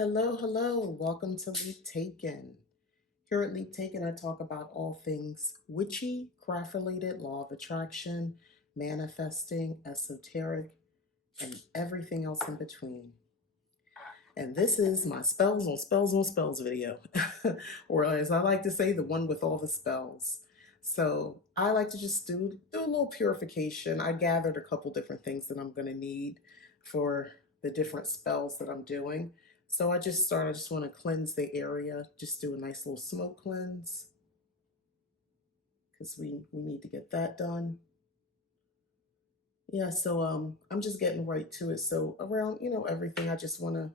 Hello, hello. Welcome to Leap Taken. Here at Leap Taken, I talk about all things witchy, craft related, law of attraction, manifesting, esoteric, and everything else in between. And this is my spells on spells on spells video, or as I like to say, the one with all the spells. So I like to just do a little purification. I gathered a couple different things that I'm going to need for the different spells that I'm doing. So I just want to cleanse the area, just do a nice little smoke cleanse because we need to get that done. Yeah, so I'm just getting right to it. So around, everything, I just want to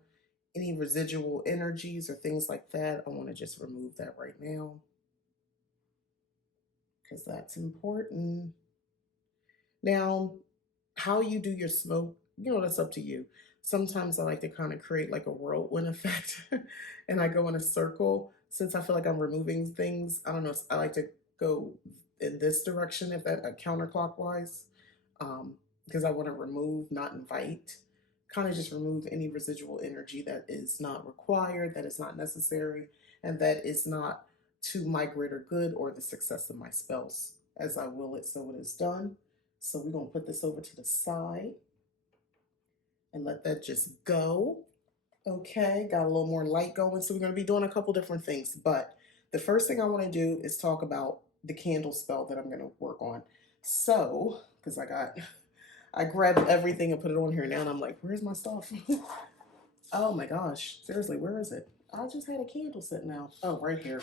any residual energies or things like that, I want to just remove that right now because that's important. Now, how you do your smoke, that's up to you. Sometimes I like to kind of create like a whirlwind effect and I go in a circle. Since I feel like I'm removing things, I don't know, I like to go in this direction, if that counterclockwise, because I want to remove, not invite. Kind of just remove any residual energy that is not required, that is not necessary, and that is not to my greater good or the success of my spells. As I will it, so it is done. So we're going to put this over to the side and let that just go. Okay, got a little more light going. So we're going to be doing a couple different things. But the first thing I want to do is talk about the candle spell that I'm going to work on. So, because I grabbed everything and put it on here now, and I'm like, where's my stuff? Oh my gosh, seriously, where is it? I just had a candle sitting out. Oh, right here.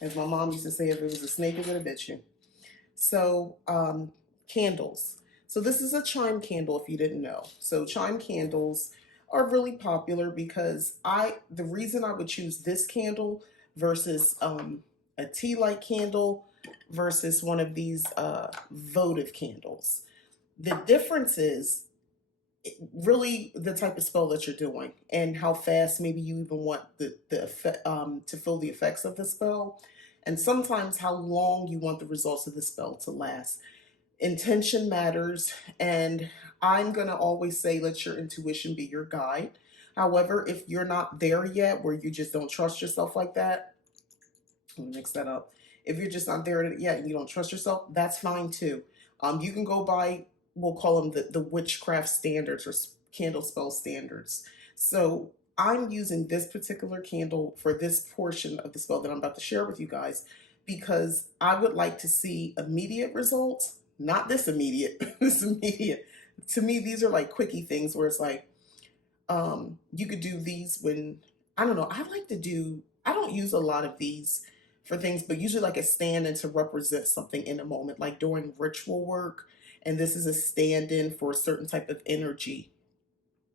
As my mom used to say, if it was a snake, it would have bit you. So, candles. So this is a chime candle if you didn't know. So chime candles are really popular because the reason I would choose this candle versus a tea light candle versus one of these votive candles. The difference is really the type of spell that you're doing and how fast maybe you even want the effect, to feel the effects of the spell, and sometimes how long you want the results of the spell to last. Intention matters, and I'm going to always say let your intuition be your guide. However, if you're not there yet where you just don't trust yourself like that, let me mix that up. If you're just not there yet and you don't trust yourself, that's fine too. You can go by, we'll call them the witchcraft standards or candle spell standards. So I'm using this particular candle for this portion of the spell that I'm about to share with you guys because I would like to see immediate results, not this immediate, this immediate. To me, these are like quickie things where it's like, you could do these when, I don't know, I don't use a lot of these for things, but usually like a stand in to represent something in a moment, like during ritual work. And this is a stand in for a certain type of energy.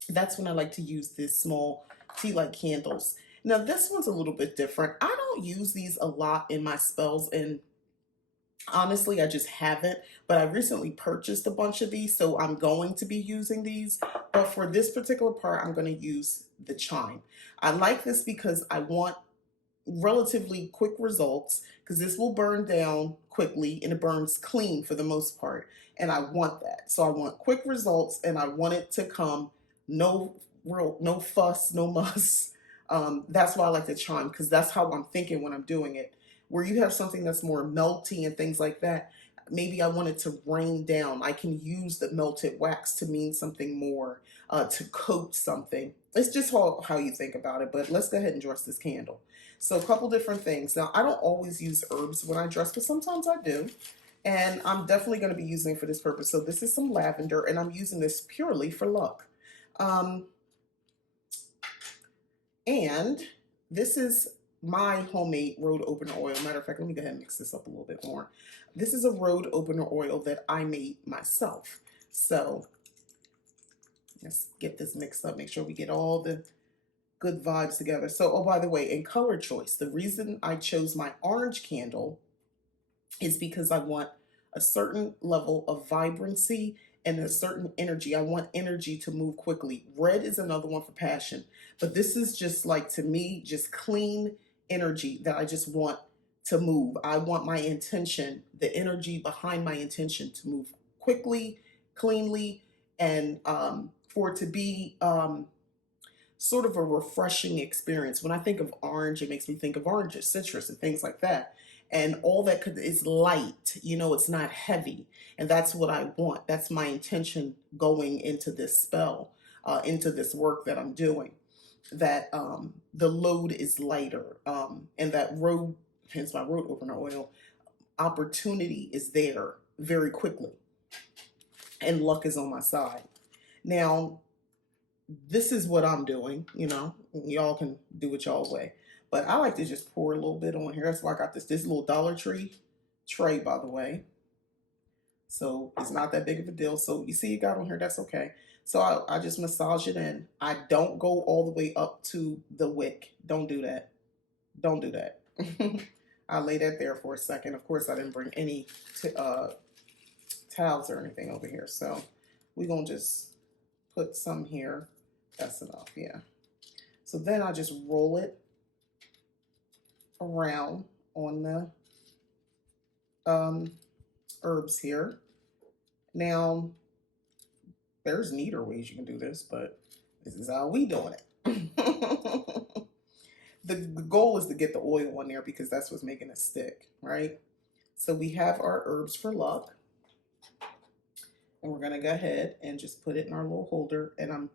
That's when I like to use this small tea light candles. Now, this one's a little bit different. I don't use these a lot in my spells, and honestly, I just haven't, but I recently purchased a bunch of these, so I'm going to be using these. But for this particular part, I'm going to use the chime. I like this because I want relatively quick results because this will burn down quickly and it burns clean for the most part. And I want that. So I want quick results and I want it to come no fuss, no muss. That's why I like the chime because that's how I'm thinking when I'm doing it. Where you have something that's more melty and things like that, maybe I want it to rain down. I can use the melted wax to mean something more, to coat something. It's just how you think about it. But let's go ahead and dress this candle. So a couple different things. Now, I don't always use herbs when I dress, but sometimes I do. And I'm definitely going to be using it for this purpose. So this is some lavender, and I'm using this purely for luck. Um, and this is my homemade road opener oil. Matter of fact, let me go ahead and mix this up a little bit more. This is a road opener oil that I made myself. So let's get this mixed up, make sure we get all the good vibes together. So, oh, by the way, in color choice, the reason I chose my orange candle is because I want a certain level of vibrancy and a certain energy. I want energy to move quickly. Red is another one for passion, but this is just like, to me, just clean energy that I just want to move. I want my intention, the energy behind my intention, to move quickly, cleanly, and for it to be sort of a refreshing experience. When I think of orange, it makes me think of oranges, citrus, and things like that. And all that is light, it's not heavy. And that's what I want. That's my intention going into this spell, into this work that I'm doing. That the load is lighter, and that road, hence my road opener oil, opportunity is there very quickly, and luck is on my side. Now, this is what I'm doing, y'all can do it y'all way. But I like to just pour a little bit on here. That's why I got this little Dollar Tree tray, by the way. So it's not that big of a deal. So you see you got on here, that's okay. So I just massage it in. I don't go all the way up to the wick. Don't do that. Don't do that. I lay that there for a second. Of course, I didn't bring any towels or anything over here. So we're going to just put some here. That's enough, yeah. So then I just roll it around on the herbs here. Now, there's neater ways you can do this, but this is how we doing it. The goal is to get the oil on there because that's what's making it stick, right? So we have our herbs for luck. And we're going to go ahead and just put it in our little holder. And I'm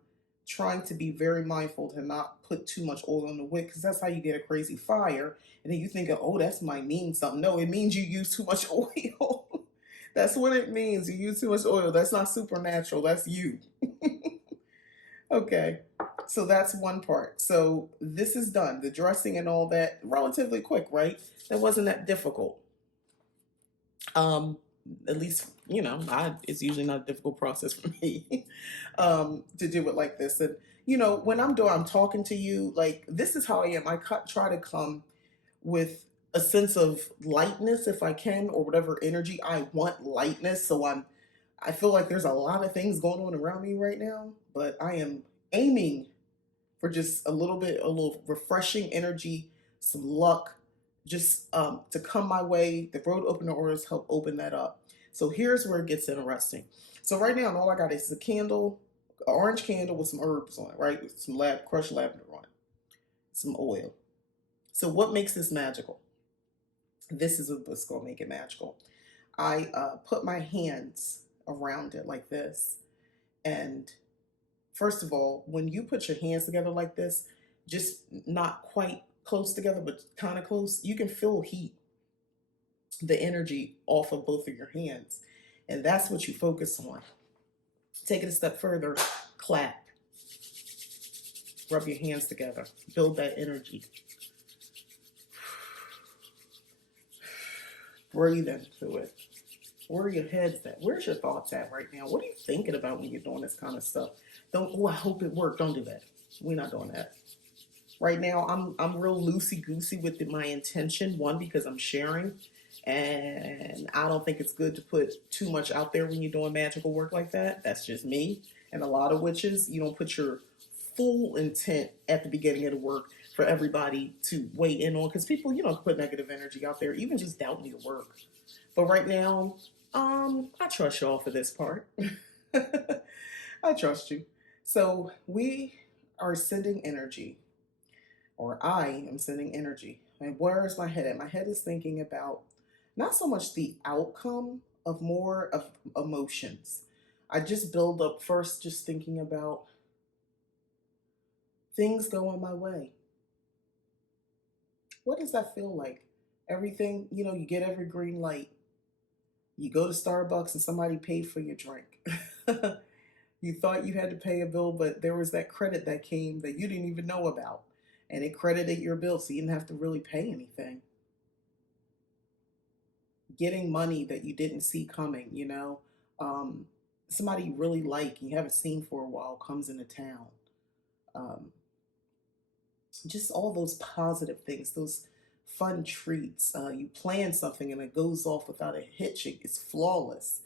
trying to be very mindful to not put too much oil on the wick, because that's how you get a crazy fire. And then you think, oh, that might mean something. No, it means you use too much oil. That's what it means. You use too much oil. That's not supernatural. That's you. Okay. So that's one part. So this is done. The dressing and all that, relatively quick, right? That wasn't that difficult. At least, it's usually not a difficult process for me to do it like this. And, when I'm talking to you, like, this is how I am. I try to come with a sense of lightness if I can, or whatever energy. I want lightness. So I feel like there's a lot of things going on around me right now, but I am aiming for just a little refreshing energy, some luck, just to come my way. The road opener orders help open that up. So here's where it gets interesting. So right now, all I got is a candle, an orange candle with some herbs on it, right? With some crushed lavender on it, some oil. So what makes this magical? This is what's going to make it magical. I put my hands around it like this. And first of all, when you put your hands together like this, just not quite close together, but kind of close, you can feel heat, the energy off of both of your hands. And that's what you focus on. Take it a step further, clap. Rub your hands together. Build that energy. Breathe into it. Where are your heads at? Where's your thoughts at right now? What are you thinking about when you're doing this kind of stuff? I hope it worked. Don't do that. We're not doing that. Right now, I'm real loosey-goosey with my intention. One, because I'm sharing. And I don't think it's good to put too much out there when you're doing magical work like that. That's just me. And a lot of witches, you don't put your full intent at the beginning of the work for everybody to weigh in on. Because people, put negative energy out there, even just doubting your work. But right now, I trust y'all for this part. I trust you. So we are sending energy, or I am sending energy. And where is my head at? My head is thinking about not so much the outcome of more of emotions. I just build up first, just thinking about things going my way. What does that feel like? Everything, you get every green light. You go to Starbucks and somebody paid for your drink. You thought you had to pay a bill, but there was that credit that came that you didn't even know about. And it credited your bill, so you didn't have to really pay anything. Getting money that you didn't see coming, somebody you really like, you haven't seen for a while, comes into town. Um, just all those positive things, those fun treats. You plan something and it goes off without a hitch. It's flawless.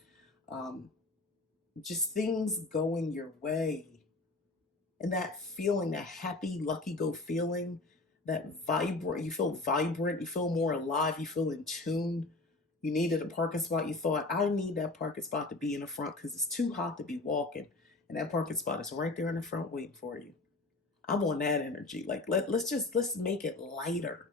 Just things going your way. And that feeling, that happy, lucky go feeling, that vibrant, you feel vibrant, you feel more alive, you feel in tune. You needed a parking spot. You thought, I need that parking spot to be in the front because it's too hot to be walking. And that parking spot is right there in the front waiting for you. I'm on that energy. Like let's make it lighter.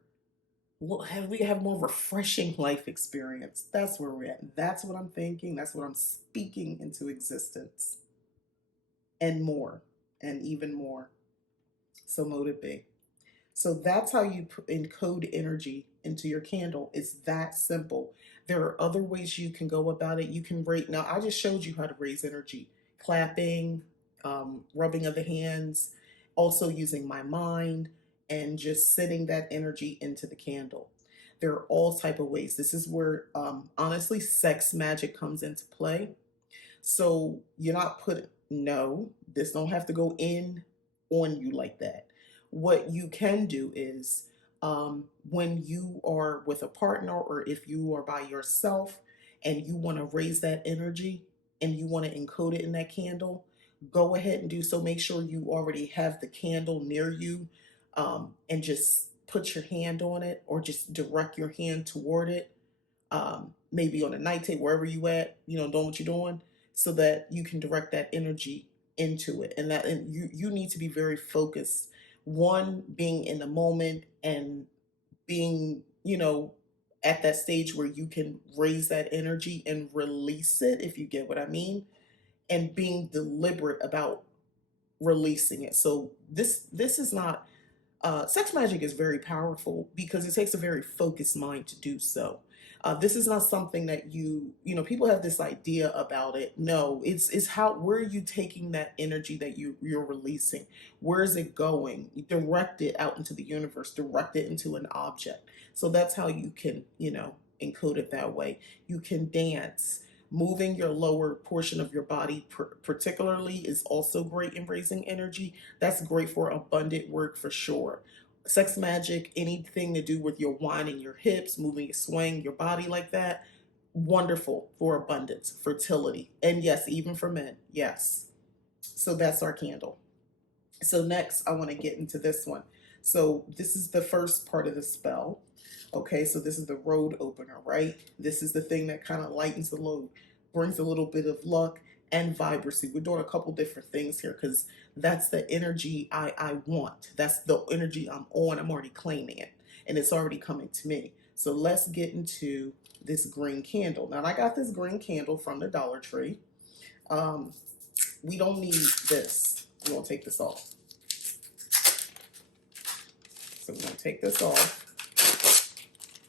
We have more refreshing life experience. That's where we're at. That's what I'm thinking. That's what I'm speaking into existence. And more. And even more. So mote it be. So that's how you encode energy into your candle. It's that simple. There are other ways you can go about it. You can rate. Now, I just showed you how to raise energy: clapping, rubbing of the hands, also using my mind, and just sending that energy into the candle. There are all type of ways. This is where, honestly, sex magic comes into play. So you're not putting, no, this don't have to go in on you like that. What you can do is, when you are with a partner or if you are by yourself and you want to raise that energy and you want to encode it in that candle, go ahead and do so. Make sure you already have the candle near you, and just put your hand on it or just direct your hand toward it, maybe on a night table, wherever you at, doing what you're doing, so that you can direct that energy into it. And you need to be very focused. One, being in the moment and being, at that stage where you can raise that energy and release it, if you get what I mean, and being deliberate about releasing it. So this is not, sex magic is very powerful because it takes a very focused mind to do so. This is not something that people have this idea about it. No, it's how, where are you taking that energy that you're releasing? Where is it going? You direct it out into the universe, direct it into an object. So that's how you can, encode it that way. You can dance. Moving your lower portion of your body, particularly, is also great in raising energy. That's great for abundant work for sure. Sex magic, anything to do with your winding your hips, moving, swaying your body like that, wonderful for abundance, fertility, and yes, even for men. Yes. So that's our candle. So next, I want to get into this one. So this is the first part of the spell. Okay, so this is the road opener, right? This is the thing that kind of lightens the load, brings a little bit of luck and vibrancy. We're doing a couple different things here because that's the energy I want. That's the energy I'm on. I'm already claiming it, and it's already coming to me. So let's get into this green candle. Now, I got this green candle from the Dollar Tree. Um, we don't need this. We're going to take this off. So we're going to take this off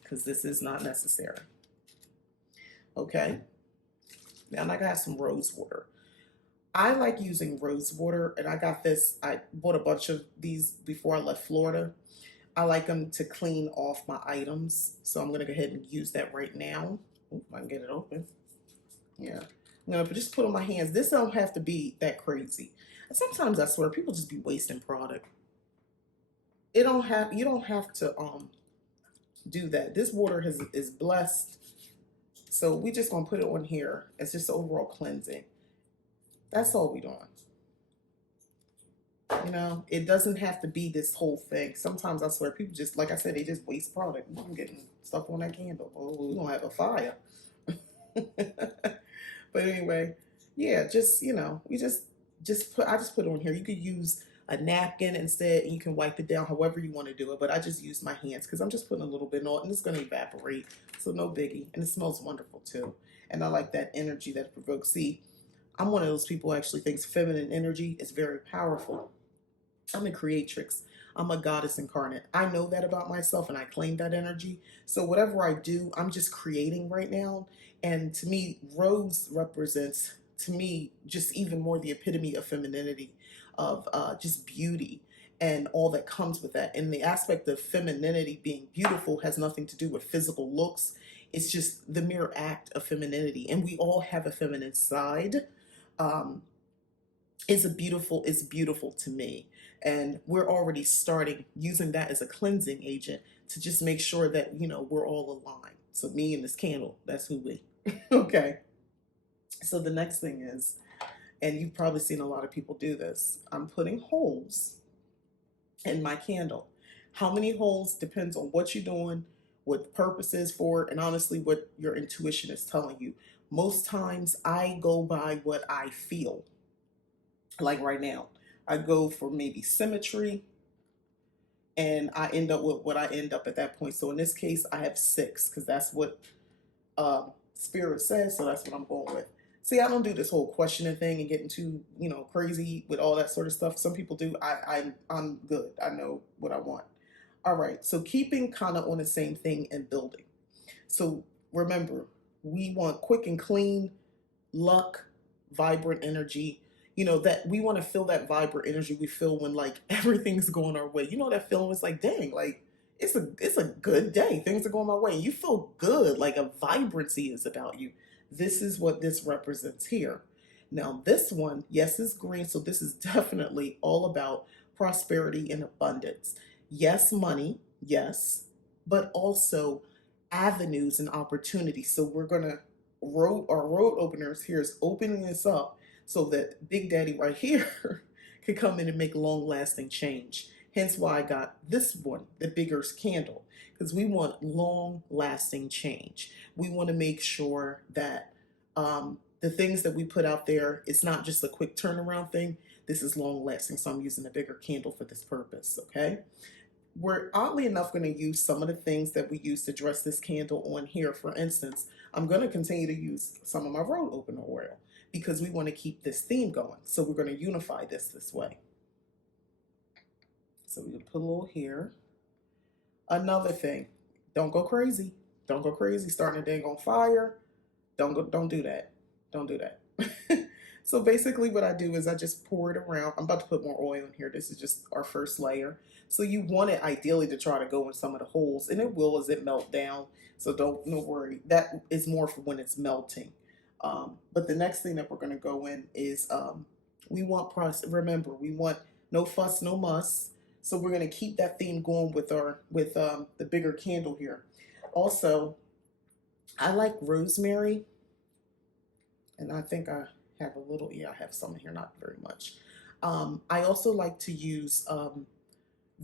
because this is not necessary. Okay. Now I got some rose water. I like using rose water, and I got this. I bought a bunch of these before I left Florida. I like them to clean off my items. So I'm going to go ahead and use that right now. If I can get it open. Yeah. I'm going to just put on my hands. This don't have to be that crazy. And sometimes I swear people just be wasting product. You don't have to do that. This water is blessed. So we just gonna put it on here. It's just overall cleansing. That's all we doing. It doesn't have to be this whole thing. Sometimes I swear people just, like I said, they just waste product. I'm getting stuff on that candle. Oh, we're gonna have a fire. But anyway, yeah, just we just put I just put it on here. You could use a napkin instead, and you can wipe it down however you want to do it. But I just use my hands because I'm just putting a little bit on, and it's gonna evaporate. So no biggie. And it smells wonderful too. And I like that energy that it provokes. See, I'm one of those people who actually thinks feminine energy is very powerful. I'm a creatrix. I'm a goddess incarnate. I know that about myself and I claim that energy. So whatever I do, I'm just creating right now. And to me, rose represents, to me, just even more the epitome of femininity, of just beauty and all that comes with that. And the aspect of femininity being beautiful has nothing to do with physical looks. It's just the mere act of femininity. And we all have a feminine side. Um, it's beautiful to me, and we're already starting using that as a cleansing agent to just make sure that we're all aligned. So me and this candle, that's who we. Okay, so the next thing is, and you've probably seen a lot of people do this, I'm putting holes in my candle. How many holes depends on what you're doing, what the purpose is for it, and honestly what your intuition is telling you. Most times I go by what I feel. Like right now, I go for maybe symmetry, and I end up with what I end up at that point. So in this case, I have 6 because that's what spirit says. So that's what I'm going with. See, I don't do this whole questioning thing and getting too, crazy with all that sort of stuff. Some people do. I'm good. I know what I want. All right. So keeping kind of on the same thing and building. So remember, we want quick and clean luck, vibrant energy. That we want to feel that vibrant energy we feel when like everything's going our way. That feeling was like, dang, like it's a good day. Things are going my way. You feel good, like a vibrancy is about you. This is what this represents here. Now, this one, yes, is green, so this is definitely all about prosperity and abundance. Yes, money, yes, but also avenues and opportunities. So we're gonna road openers here is opening this up so that Big Daddy right here can come in and make long lasting change. Hence why I got this one, the bigger candle, because we want long lasting change. We want to make sure that the things that we put out there, it's not just a quick turnaround thing. This is long lasting. So I'm using a bigger candle for this purpose. Okay. We're oddly enough going to use some of the things that we use to dress this candle on here. For instance, I'm going to continue to use some of my road opener oil because we want to keep this theme going. So we're going to unify this way. So we put a little here. Another thing, don't go crazy. Don't go crazy starting a dang on fire. Don't do that. Don't do that. So basically what I do is I just pour it around. I'm about to put more oil in here. This is just our first layer. So you want it ideally to try to go in some of the holes, and it will as it melt down. So no worry. That is more for when it's melting. But the next thing that we're going to go in is we want remember, we want no fuss, no muss. So we're going to keep that theme going with the bigger candle here. Also, I like rosemary, and I think I have a little, yeah, I have some in here, not very much. I also like to use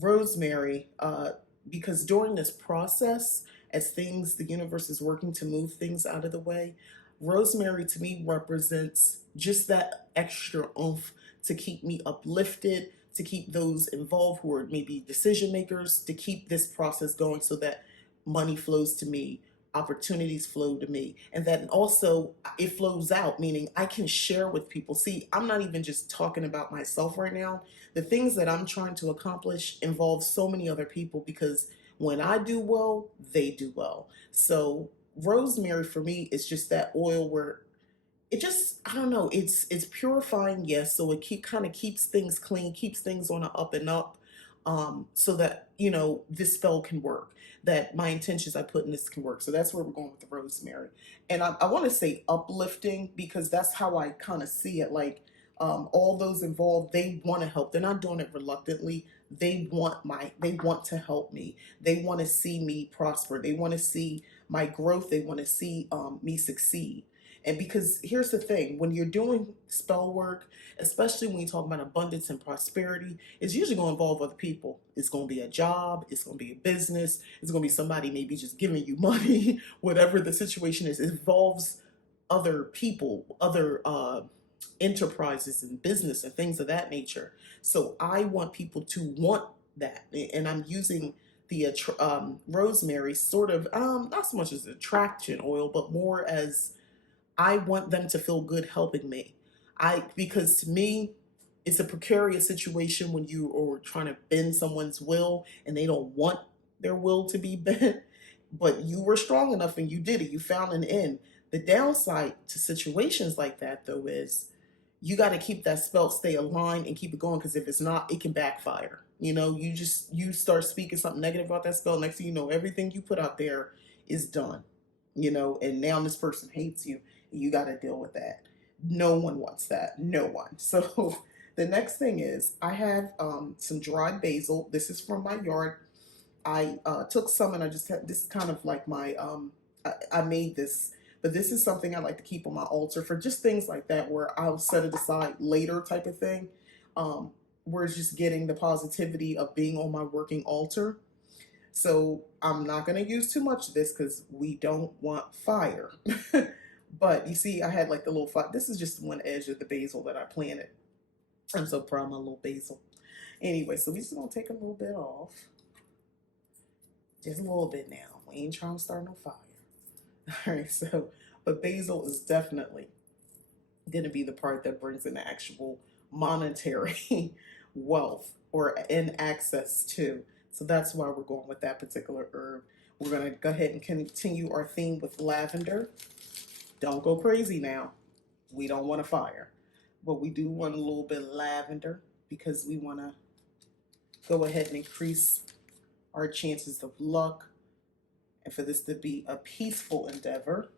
rosemary because during this process, as the universe is working to move things out of the way, rosemary to me represents just that extra oomph to keep me uplifted, to keep those involved who are maybe decision makers, to keep this process going so that money flows to me, opportunities flow to me, and that also it flows out, meaning I can share with people. See, I'm not even just talking about myself right now. The things that I'm trying to accomplish involve so many other people because when I do well, they do well. So rosemary for me is just that oil where it just, I don't know, it's purifying, yes, so it kind of keeps things clean, keeps things on an up and up, so that this spell can work, that my intentions I put in this can work. So that's where we're going with the rosemary. And I want to say uplifting because that's how I kind of see it. Like all those involved, they want to help. They're not doing it reluctantly. They want to help me. They want to see me prosper. They want to see my growth. They want to see me succeed. And because here's the thing, when you're doing spell work, especially when you talk about abundance and prosperity, it's usually going to involve other people. It's going to be a job, it's going to be a business, it's going to be somebody maybe just giving you money, whatever the situation is. It involves other people, other enterprises and business and things of that nature. So I want people to want that. And I'm using the rosemary sort of, not so much as attraction oil, but more as I want them to feel good helping me. Because to me, it's a precarious situation when you are trying to bend someone's will and they don't want their will to be bent, but you were strong enough and you did it. You found an end. The downside to situations like that, though, is you got to keep that spell, stay aligned, and keep it going. Because if it's not, it can backfire. You start speaking something negative about that spell. Next thing you know, everything you put out there is done. And now this person hates you. And you got to deal with that. No one wants that. No one. So the next thing is I have some dried basil. This is from my yard. I took some and I just had this kind of like my I made this, but this is something I like to keep on my altar for just things like that where I'll set it aside later type of thing. We're just getting the positivity of being on my working altar. So I'm not going to use too much of this because we don't want fire. But you see, I had like the little fire. This is just one edge of the basil that I planted. I'm so proud of my little basil. Anyway, so we just gonna take a little bit off. Just a little bit now. We ain't trying to start no fire. All right, so, but basil is definitely gonna be the part that brings in the actual monetary wealth or in access to. So that's why we're going with that particular herb. We're gonna go ahead and continue our theme with lavender. Don't go crazy now. We don't want a fire, but we do want a little bit of lavender because we want to go ahead and increase our chances of luck and for this to be a peaceful endeavor.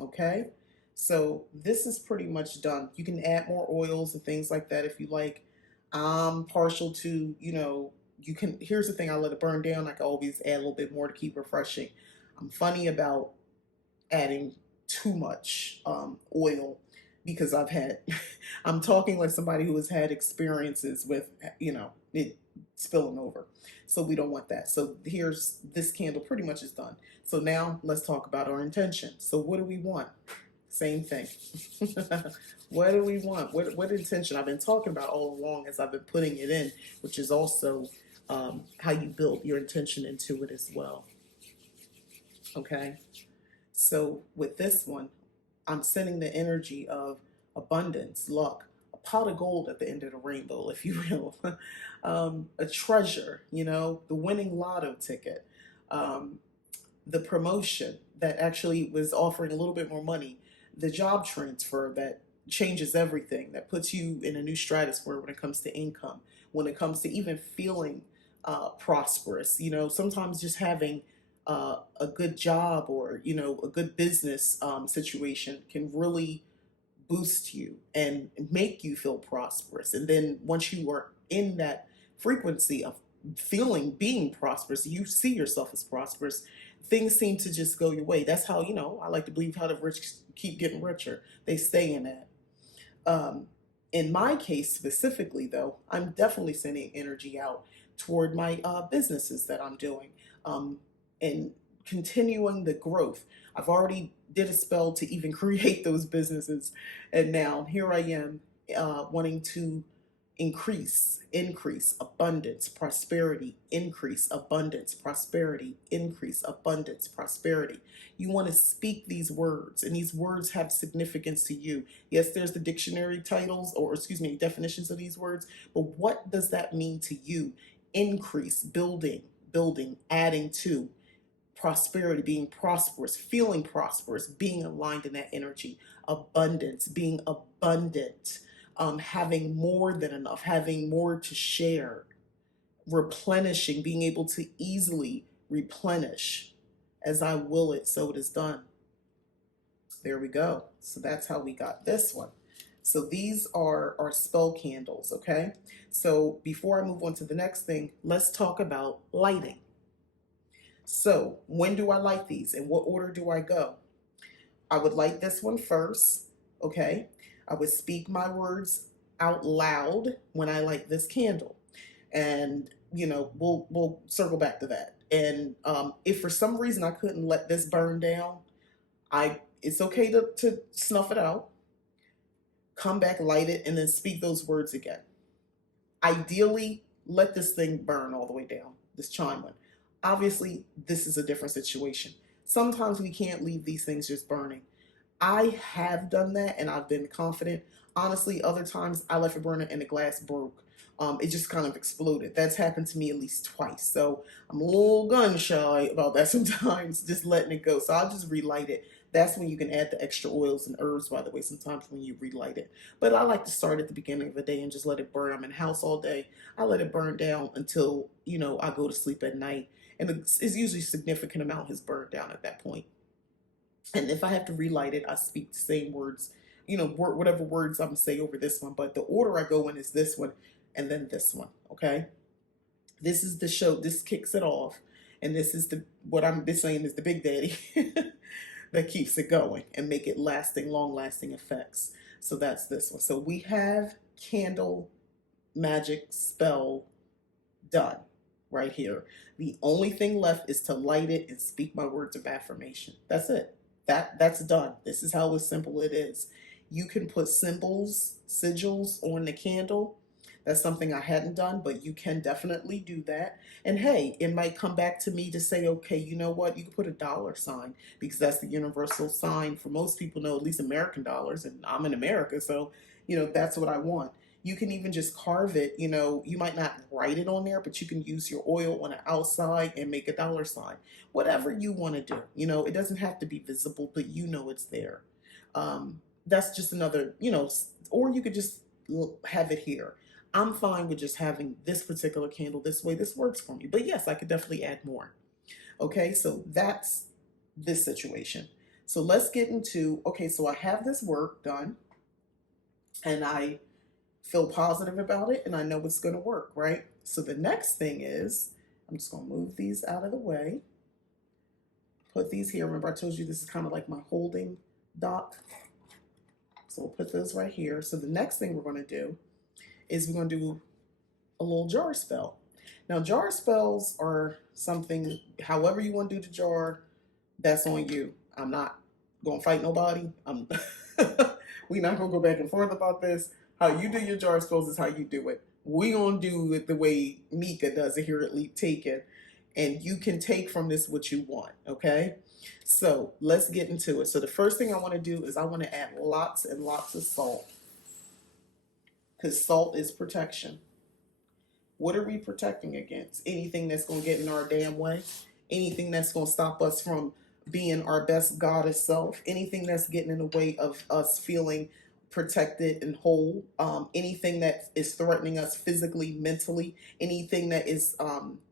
Okay, so this is pretty much done. You can add more oils and things like that if you like. I'm partial to, you can, here's the thing, I let it burn down. I can always add a little bit more to keep refreshing. I'm funny about adding too much oil because I'm talking like somebody who has had experiences with, it spilling over. So we don't want that. So here's this candle pretty much is done. So now let's talk about our intention. So what do we want? Same thing. What do we want? What intention? I've been talking about all along as I've been putting it in, which is also how you build your intention into it as well. Okay. So with this one, I'm sending the energy of abundance, luck, a pot of gold at the end of the rainbow, if you will, a treasure, the winning lotto ticket, um, the promotion that actually was offering a little bit more money, the job transfer that changes everything, that puts you in a new stratosphere when it comes to income, when it comes to even feeling prosperous. Sometimes just having a good job or a good business situation can really boost you and make you feel prosperous. And then once you are in that frequency of being prosperous, you see yourself as prosperous, things seem to just go your way. That's how, I like to believe how the rich keep getting richer. They stay in that. um, in my case specifically, though, I'm definitely sending energy out toward my businesses that I'm doing, and continuing the growth. I've already did a spell to even create those businesses, and now here I am wanting to increase, abundance, prosperity, increase, abundance, prosperity, increase, abundance, prosperity. You want to speak these words, and these words have significance to you. Yes, there's the dictionary titles, or excuse me, definitions of these words, but what does that mean to you? Increase, building, adding to, prosperity, being prosperous, feeling prosperous, being aligned in that energy, abundance, being abundant, having more than enough, having more to share, replenishing, being able to easily replenish. As I will it, so it is done. There we go. So that's how we got this one. So these are our spell candles, okay? So before I move on to the next thing, let's talk about lighting. So when do I light these? In what order do I go? I would light this one first, okay? I would speak my words out loud when I light this candle. And we'll circle back to that. And if for some reason I couldn't let this burn down, it's okay to snuff it out, come back, light it, and then speak those words again. Ideally, let this thing burn all the way down, this chime one. Obviously, this is a different situation. Sometimes we can't leave these things just burning. I have done that and I've been confident. Honestly, other times I left it burning and the glass broke. It just kind of exploded. That's happened to me at least twice. So I'm a little gun shy about that sometimes, just letting it go. So I'll just relight it. That's when you can add the extra oils and herbs, by the way, sometimes when you relight it. But I like to start at the beginning of the day and just let it burn. I'm in the house all day. I let it burn down until, I go to sleep at night. And it's usually a significant amount has burned down at that point. And if I have to relight it, I speak the same words, whatever words I'm gonna say over this one. But the order I go in is this one and then this one. Okay. This is the show. This kicks it off. And this is what I'm saying is the big daddy that keeps it going and make it long lasting effects. So that's this one. So we have candle magic spell done right here. The only thing left is to light it and speak my words of affirmation. That's it. That's done. This is how simple it is. you can put symbols, sigils on the candle. That's something I hadn't done, but you can definitely do that. And hey, it might come back to me to say, okay, you know what? You can put a dollar sign because that's the universal sign for most people know, at least American dollars. And I'm in America, so, that's what I want. You can even just carve it, you might not write it on there, but you can use your oil on the outside and make a dollar sign. Whatever you want to do, it doesn't have to be visible, but it's there. That's just another, or you could just have it here. I'm fine with just having this particular candle this way. This works for me. But yes, I could definitely add more. Okay, so that's this situation. So let's get into, okay, so I have this work done and I feel positive about it and I know it's going to work, right? So the next thing is, I'm just going to move these out of the way. Put these here. Remember I told you this is kind of like my holding dock. So we'll put those right here. So the next thing we're going to do is we're going to do a little jar spell. Now, jar spells are something, however you want to do the jar, that's on you. I'm not going to fight nobody. We're not going to go back and forth about this. How you do your jar spells is how you do it. We're going to do it the way Mika does it here at Leap Taken. And you can take from this what you want, okay? So let's get into it. So the first thing I want to do is I want to add lots and lots of salt. Because salt is protection. What are we protecting against? Anything that's going to get in our damn way. Anything that's going to stop us from being our best goddess self. Anything that's getting in the way of us feeling protected and whole. Anything that is threatening us physically, mentally. Anything that is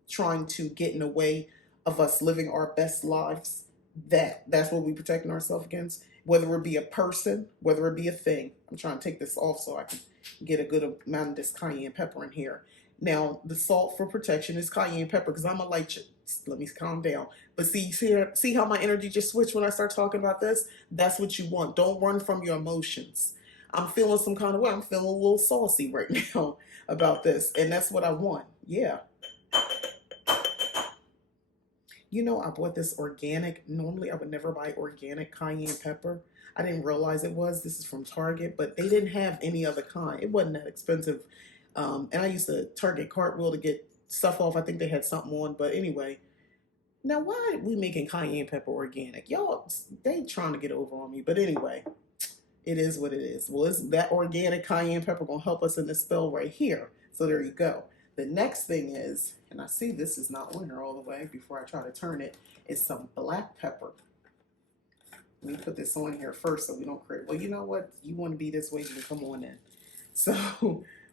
trying to get in the way of us living our best lives. That's what we're protecting ourselves against. Whether it be a person, whether it be a thing. I'm trying to take this off so I can get a good amount of this cayenne pepper in here. Now, the salt for protection is cayenne pepper because I'm a light. Let me calm down. But see how my energy just switched when I start talking about this? That's what you want. Don't run from your emotions. I'm feeling some kind of way. I'm feeling a little saucy right now about this. And that's what I want. Yeah. I bought this organic. Normally, I would never buy organic cayenne pepper. I didn't realize it was. This is from Target, but they didn't have any other kind. It wasn't that expensive. And I used to Target Cartwheel to get stuff off. I think they had something on. But anyway, now why are we making cayenne pepper organic? Y'all, they trying to get over on me. But anyway, it is what it is. Well, isn't that organic cayenne pepper going to help us in this spell right here? So there you go. The next thing is, and I see this is not on here all the way before I try to turn it, is some black pepper. Let me put this on here first so we don't create, well, you know what? You want to be this way, you come on in. So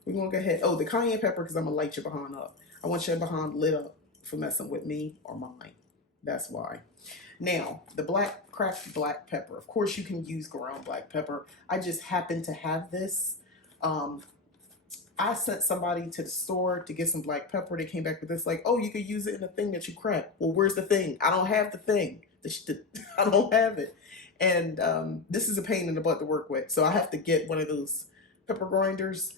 we're going to go ahead. Oh, the cayenne pepper, because I'm going to light your behind up. I want your behind lit up for messing with me or mine. That's why. Now, the cracked black pepper. Of course, you can use ground black pepper. I just happen to have this. I sent somebody to the store to get some black pepper. They came back with this, like, oh, you could use it in the thing that you crack. Well, where's the thing? I don't have the thing. I don't have it. And this is a pain in the butt to work with. So I have to get one of those pepper grinders.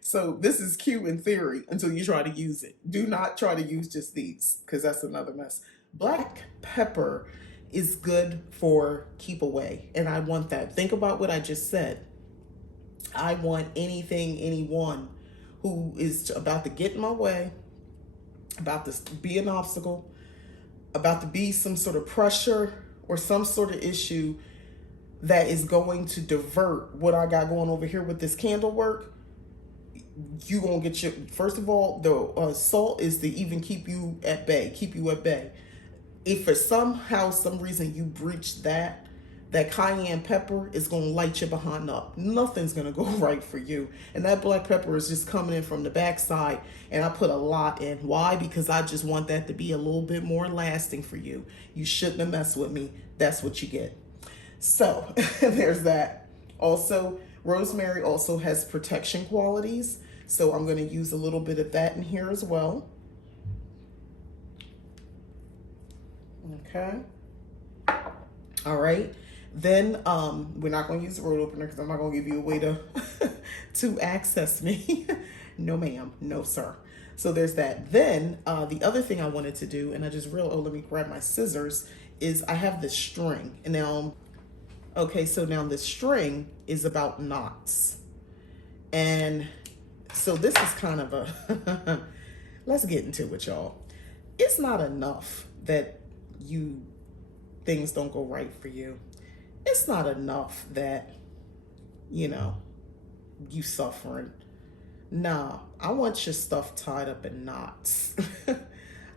So this is cute in theory until you try to use it. Do not try to use just these because that's another mess. Black pepper is good for keep away. And I want that. Think about what I just said. I want anyone who is about to get in my way, about to be an obstacle, about to be some sort of pressure or some sort of issue that is going to divert what I got going over here with this candle work. You gonna get your, first of all, the salt is to even keep you at bay, If for somehow, some reason you breach that cayenne pepper is going to light your behind up. Nothing's going to go right for you. And that black pepper is just coming in from the backside. And I put a lot in. Why? Because I just want that to be a little bit more lasting for you. You shouldn't have messed with me. That's what you get. So there's that. Also, rosemary also has protection qualities. So I'm going to use a little bit of that in here as well. Okay. All right. Then we're not going to use the road opener because I'm not going to give you a way to access me. No, ma'am. No, sir. So there's that. Then the other thing I wanted to do, and I just realized, oh, let me grab my scissors, is I have this string. And now, Okay, so now the string is about knots. And so this is kind of a, let's get into it, y'all. It's not enough that you, things don't go right for you. It's not enough that, you know, you suffering. Nah, I want your stuff tied up in knots.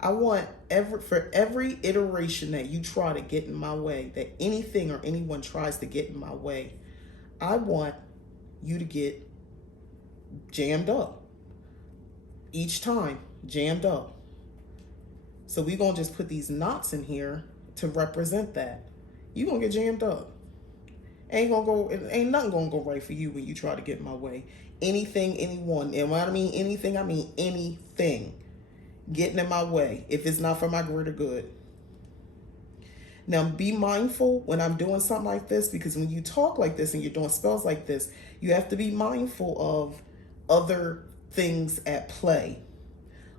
I want for every iteration that you try to get in my way, that anything or anyone tries to get in my way, I want you to get jammed up. Each time, jammed up. So we're gonna just put these knots in here to represent that. You're gonna get jammed up. Ain't nothing gonna go right for you when you try to get in my way. Anything, anyone, and when I mean anything, I mean anything getting in my way, if it's not for my greater good. Now be mindful when I'm doing something like this, because when you talk like this and you're doing spells like this, you have to be mindful of other things at play,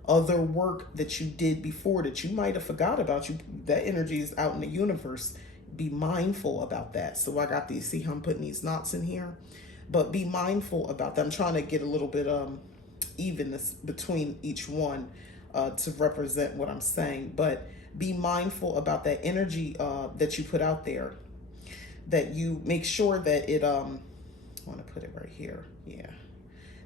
other work that you did before that you might have forgot about. You, that energy is out in the universe. Be mindful about that. So I got these, see how I'm putting these knots in here? But be mindful about that. I'm trying to get a little bit evenness between each one to represent what I'm saying. But be mindful about that energy that you put out there, that you make sure that it, I want to put it right here. Yeah.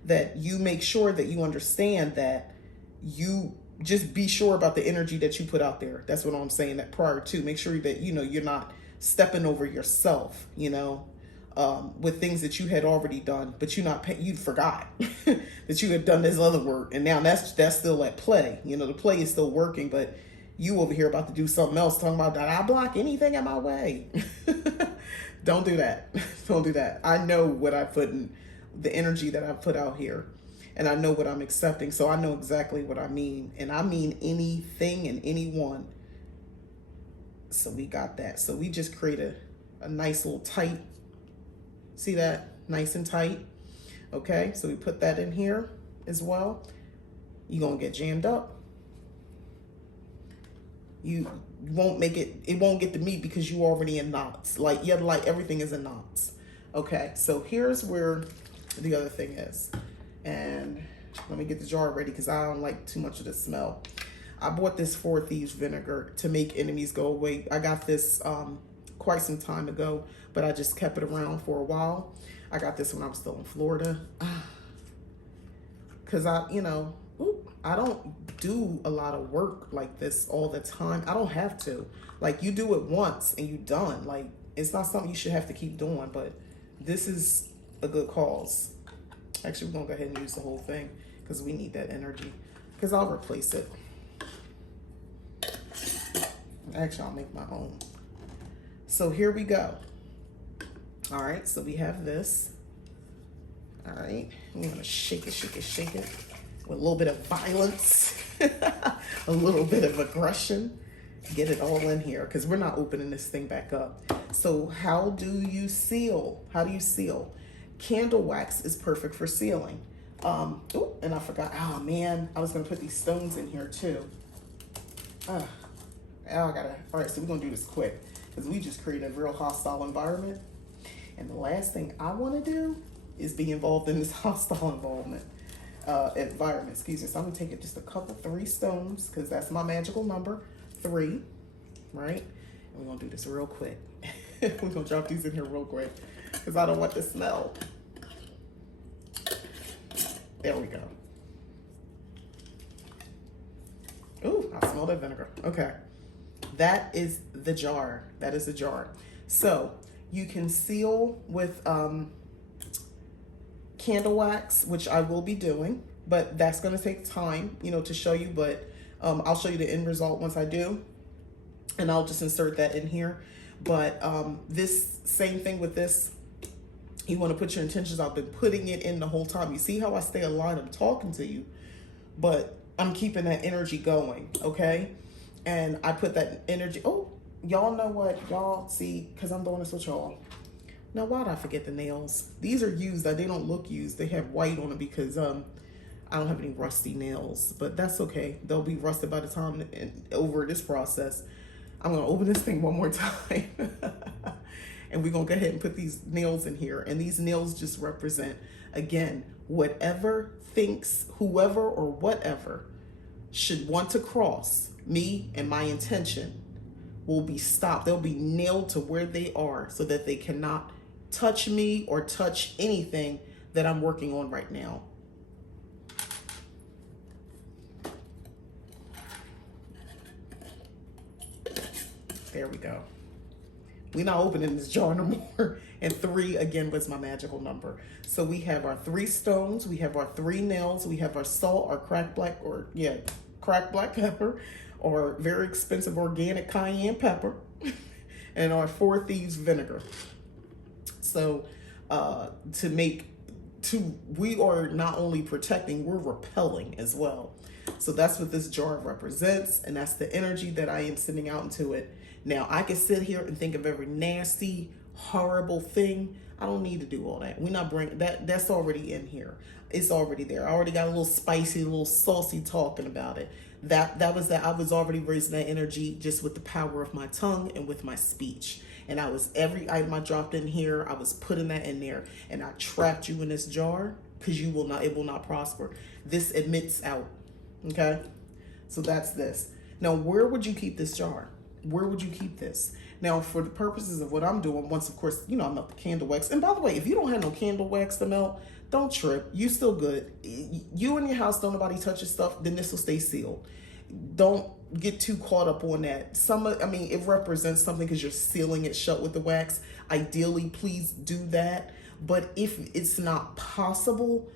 That you make sure that you understand that you just be sure about the energy that you put out there. That's what I'm saying, that prior to, make sure that, you know, you're not stepping over yourself, you know, with things that you had already done, but you forgot that you had done this other work. And now that's still at play. You know, the play is still working, but you over here about to do something else, talking about that I block anything in my way. Don't do that. Don't do that. I know what I put in, the energy that I put out here, and I know what I'm accepting. So I know exactly what I mean. And I mean anything and anyone. So we got that. So we just created a nice little tight, see that? Nice and tight. Okay, so we put that in here as well. You're gonna get jammed up. You won't make it, it won't get to me because you already in knots. Like, yeah, like everything is in knots. Okay, so here's where the other thing is. And let me get the jar ready because I don't like too much of the smell. I bought this 4 Thieves vinegar to make enemies go away. I got this quite some time ago, but I just kept it around for a while. I got this when I was still in Florida. Because you know, I don't do a lot of work like this all the time. I don't have to. Like, you do it once and you done. Like, it's not something you should have to keep doing, but this is a good cause. Actually, we're gonna go ahead and use the whole thing because we need that energy. Because I'll replace it. Actually, I'll make my own. So here we go. All right, so we have this. All right, I'm gonna shake it, shake it, shake it with a little bit of violence, a little bit of aggression. Get it all in here because we're not opening this thing back up. So how do you seal? How do you seal? Candle wax is perfect for sealing. Oh, and I forgot. Oh man, I was gonna put these stones in here too. Oh, I gotta. All right, so we're gonna do this quick because we just created a real hostile environment. And the last thing I want to do is be involved in this hostile environment. Excuse me. So I'm gonna take it just a couple, 3 stones because that's my magical number, 3, right? And we're gonna do this real quick. We're gonna drop these in here real quick because I don't want the smell. There we go. Ooh, I smell that vinegar. Okay. That is the jar. That is the jar. So you can seal with candle wax, which I will be doing, but that's going to take time, you know, to show you, but I'll show you the end result once I do, and I'll just insert that in here. But this same thing with this, you want to put your intentions. I've been putting it in the whole time. You see how I stay aligned? I'm talking to you, but I'm keeping that energy going, okay? And I put that energy, oh, y'all know what, y'all see, because I'm doing this with y'all. Now, why'd I forget the nails? These are used, they don't look used. They have white on them because I don't have any rusty nails, but that's okay. They'll be rusted by the time over this process. I'm gonna open this thing one more time. And we're going to go ahead and put these nails in here. And these nails just represent, again, whatever thinks, whoever or whatever should want to cross me and my intention will be stopped. They'll be nailed to where they are so that they cannot touch me or touch anything that I'm working on right now. There we go. We're not opening this jar no more. And 3 again was my magical number. So we have our 3 stones, we have our 3 nails, we have our salt, our cracked black pepper, or very expensive organic cayenne pepper, and our 4 thieves vinegar. So we are not only protecting, we're repelling as well. So that's what this jar represents, and that's the energy that I am sending out into it. Now, I can sit here and think of every nasty, horrible thing. I don't need to do all that. We're not bringing that. That's already in here. It's already there. I already got a little spicy, a little saucy talking about it. That was that. I was already raising that energy just with the power of my tongue and with my speech. And every item I dropped in here, I was putting that in there, and I trapped you in this jar because it will not prosper. This emits out. Okay, so that's this. Now, where would you keep this jar? Where would you keep this? Now, for the purposes of what I'm doing, once, of course, I melt the candle wax. And by the way, if you don't have no candle wax to melt, don't trip. You still good. You in your house, don't nobody touch your stuff, then this will stay sealed. Don't get too caught up on that. It represents something because you're sealing it shut with the wax. Ideally, please do that. But if it's not possible,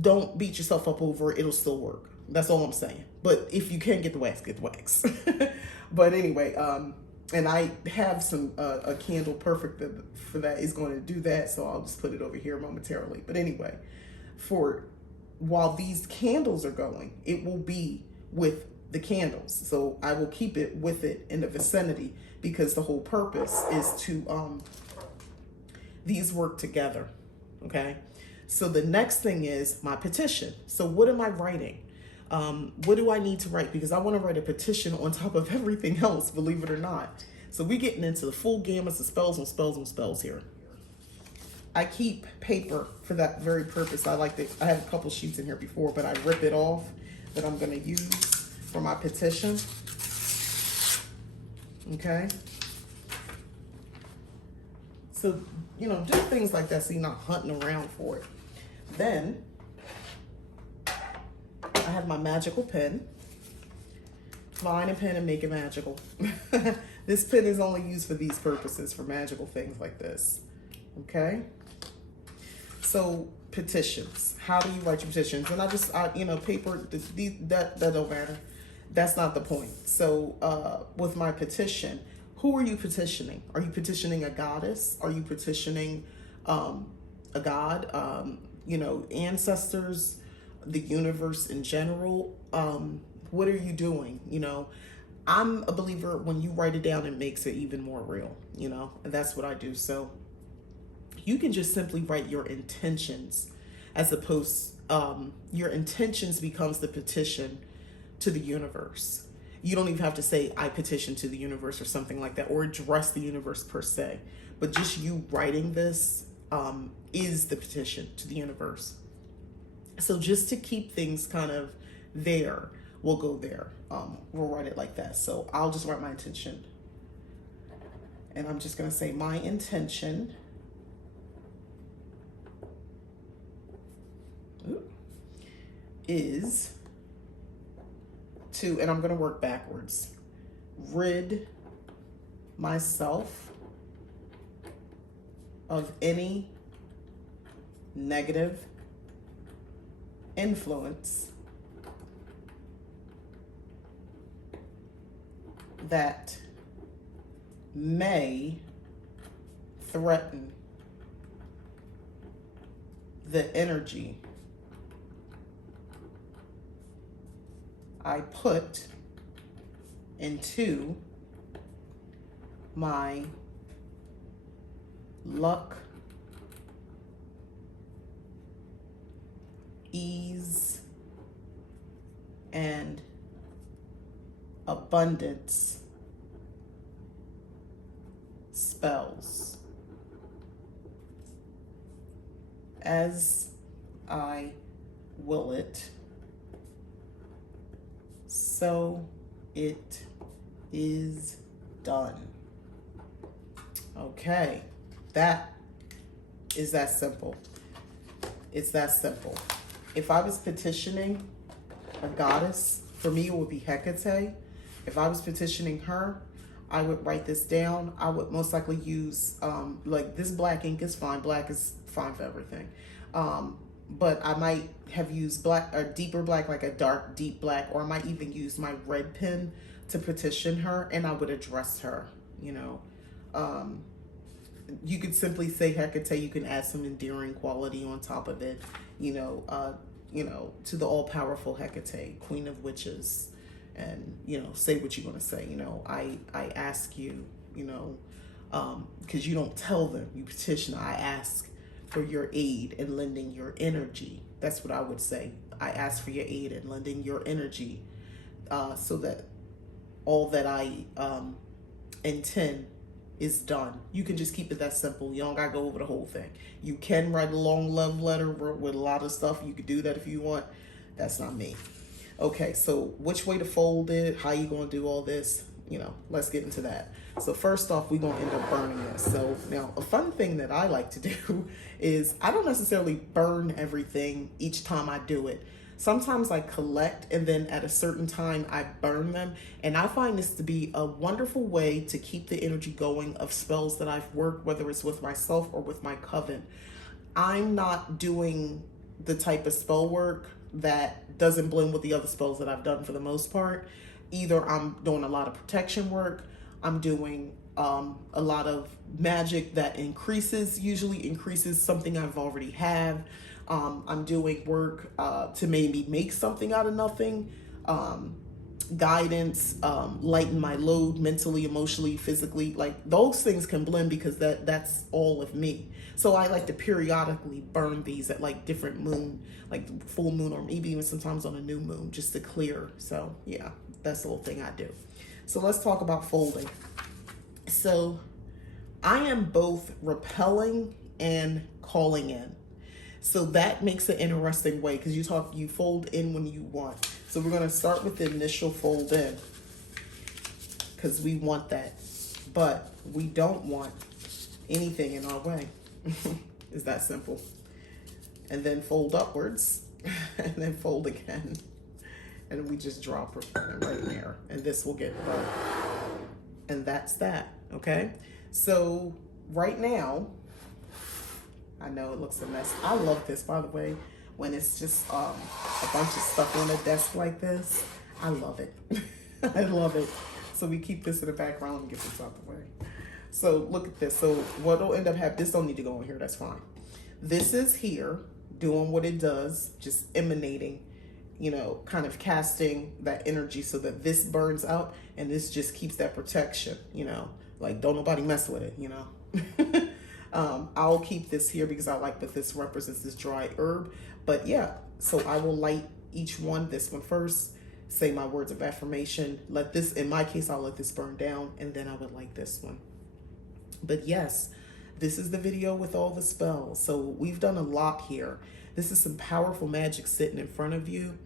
don't beat yourself up over it. It'll still work. That's all I'm saying. But if you can get the wax, get the wax. But anyway, and I have a candle perfect for that is going to do that. So I'll just put it over here momentarily. But anyway, while these candles are going, it will be with the candles. So I will keep it with it in the vicinity because the whole purpose is to, these work together. Okay. So the next thing is my petition. So what am I writing? What do I need to write? Because I want to write a petition on top of everything else, believe it or not. So we're getting into the full gamut of spells on spells on spells here. I keep paper for that very purpose. I have a couple sheets in here before, but I rip it off that I'm going to use for my petition. Okay. So, do things like that so you're not hunting around for it. Then I have my magical pen. Find a pen and make it magical. This pen is only used for these purposes, for magical things like this. Okay? So, petitions. How do you write your petitions? And paper, that don't matter. That's not the point. So, with my petition, who are you petitioning? Are you petitioning a goddess? Are you petitioning a god? Ancestors, the universe in general? What are you doing? I'm a believer when you write it down, it makes it even more real, and that's what I do. So you can just simply write your intentions as opposed, your intentions becomes the petition to the universe. You don't even have to say, I petition to the universe or something like that, or address the universe per se, but just you writing this is the petition to the universe. So just to keep things kind of there, we'll go there. We'll write it like that. So I'll just write my intention. And I'm just going to say my intention is to, and I'm going to work backwards, rid myself of any negative influence that may threaten the energy I put into my luck, ease, and abundance spell. spells as I will it, so it is done. Okay, that is that simple. It's that simple. If I was petitioning a goddess, for me it would be Hecate. If I was petitioning her, I would write this down. I would most likely use, like this black ink is fine. Black is fine for everything. But I might have used black, or deeper black, like a dark, deep black, or I might even use my red pen to petition her, and I would address her, you know. You could simply say Hecate. You can add some endearing quality on top of it, you know, to the all-powerful Hecate, Queen of Witches, and, you know, say what you're going to say. You know, I ask you, you know, because you don't tell them, you petition. I ask for your aid in lending your energy. That's what I would say. I ask for your aid in lending your energy, so that all that I intend is done. You can just keep it that simple. You don't gotta go over the whole thing. You can write a long love letter with a lot of stuff. You could do that if you want. That's not me. Okay, so which way to fold it, how you gonna do all this, you know, let's get into that. So first off, we're gonna end up burning this. So now a fun thing that I like to do is I don't necessarily burn everything each time I do it. Sometimes I collect, and then at a certain time I burn them. And I find this to be a wonderful way to keep the energy going of spells that I've worked, whether it's with myself or with my coven. I'm not doing the type of spell work that doesn't blend with the other spells that I've done for the most part. Either I'm doing a lot of protection work, I'm doing a lot of magic that usually increases something I've already have. I'm doing work to maybe make something out of nothing, guidance, lighten my load mentally, emotionally, physically. Like those things can blend because that's all of me. So I like to periodically burn these at like different moon, like full moon, or maybe even sometimes on a new moon, just to clear. So yeah, that's the little thing I do. So let's talk about folding. So I am both repelling and calling in. So that makes an interesting way, because you fold in when you want. So we're going to start with the initial fold in, because we want that, but we don't want anything in our way. It's that simple. And then fold upwards, and then fold again, and we just drop it right there, and this will get burnt. And that's that. Okay, so right now, I know it looks a mess. I love this, by the way, when it's just a bunch of stuff on the desk like this. I love it. I love it. So we keep this in the background and get this out the way. So look at this. So what will end up happening, this don't need to go in here, that's fine. This is here doing what it does, just emanating, you know, kind of casting that energy so that this burns out, and this just keeps that protection, you know, like don't nobody mess with it, you know. I'll keep this here because I like that this represents this dry herb. But yeah, so I will light each one, this one first, say my words of affirmation, let this, in my case, I'll let this burn down, and then I would light this one. But yes, this is the video with all the spells. So we've done a lot here. This is some powerful magic sitting in front of you.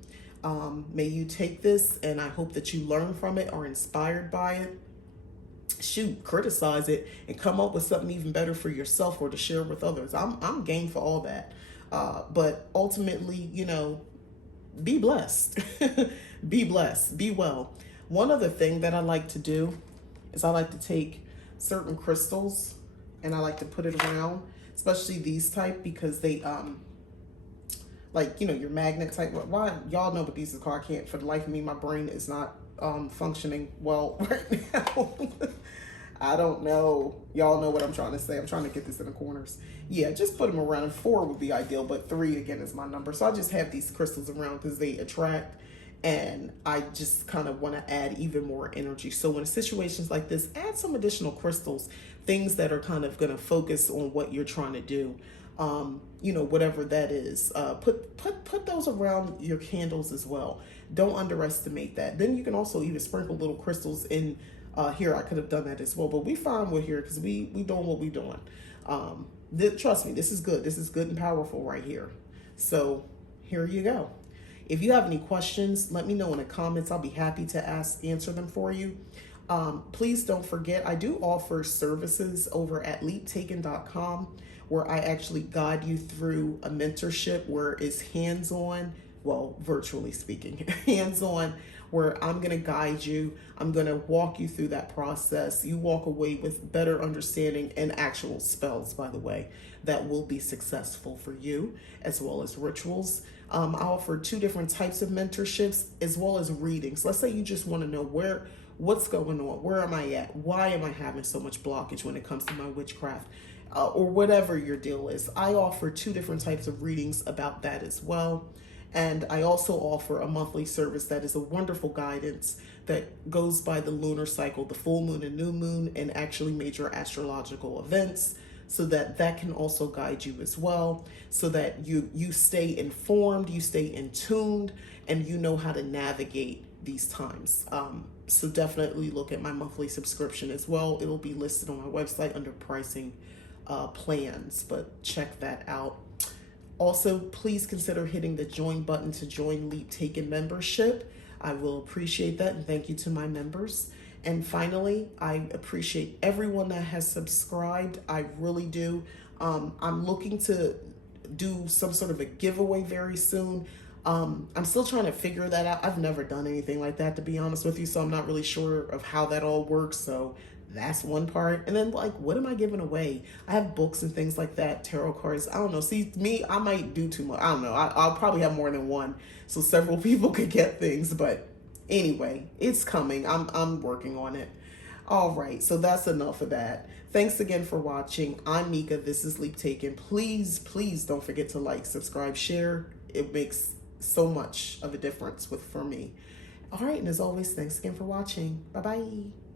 May you take this, and I hope that you learn from it, or inspired by it. Shoot, criticize it, and come up with something even better for yourself or to share with others. I'm game for all that. But ultimately, you know, be blessed. Be blessed. Be well. One other thing that I like to do is I like to take certain crystals and I like to put it around, especially these type, because they like, you know, your magnet type. Why y'all know what these are called? I can't for the life of me, my brain is not functioning well right now. I don't know. Y'all know what I'm trying to say. I'm trying to get this in the corners. Yeah, just put them around. 4 would be ideal, but 3 again is my number. So I just have these crystals around because they attract, and I just kind of want to add even more energy. So in situations like this, add some additional crystals, things that are kind of going to focus on what you're trying to do. You know, whatever that is, put those around your candles as well. Don't underestimate that. Then you can also even sprinkle little crystals in Here, I could have done that as well, but we fine with here because we doing what we doing. Trust me, this is good. This is good and powerful right here. So here you go. If you have any questions, let me know in the comments. I'll be happy to answer them for you. Please don't forget, I do offer services over at leaptaken.com where I actually guide you through a mentorship where it's hands-on, well, virtually speaking, hands-on, where I'm going to guide you. I'm going to walk you through that process. You walk away with better understanding and actual spells, by the way, that will be successful for you, as well as rituals. I offer 2 different types of mentorships, as well as readings. Let's say you just want to know what's going on, where am I at, why am I having so much blockage when it comes to my witchcraft, or whatever your deal is. I offer 2 different types of readings about that as well. And I also offer a monthly service that is a wonderful guidance that goes by the lunar cycle, the full moon and new moon, and actually major astrological events, so that can also guide you as well, so that you stay informed, you stay in tuned, and you know how to navigate these times. So definitely look at my monthly subscription as well. It'll be listed on my website under pricing plans, but check that out. Also, please consider hitting the join button to join Leap Taken membership. I will appreciate that, and thank you to my members. And finally, I appreciate everyone that has subscribed. I really do. I'm looking to do some sort of a giveaway very soon. I'm still trying to figure that out. I've never done anything like that, to be honest with you, so I'm not really sure of how that all works. So that's one part. And then, like, what am I giving away? I have books and things like that, tarot cards. I don't know. See, me, I might do too much. I don't know. I'll probably have more than one, so several people could get things. But anyway, it's coming. I'm working on it. All right, so that's enough of that. Thanks again for watching. I'm Mika. This is Leap Taken. Please, please don't forget to like, subscribe, share. It makes so much of a difference for me. All right, and as always, thanks again for watching. Bye-bye.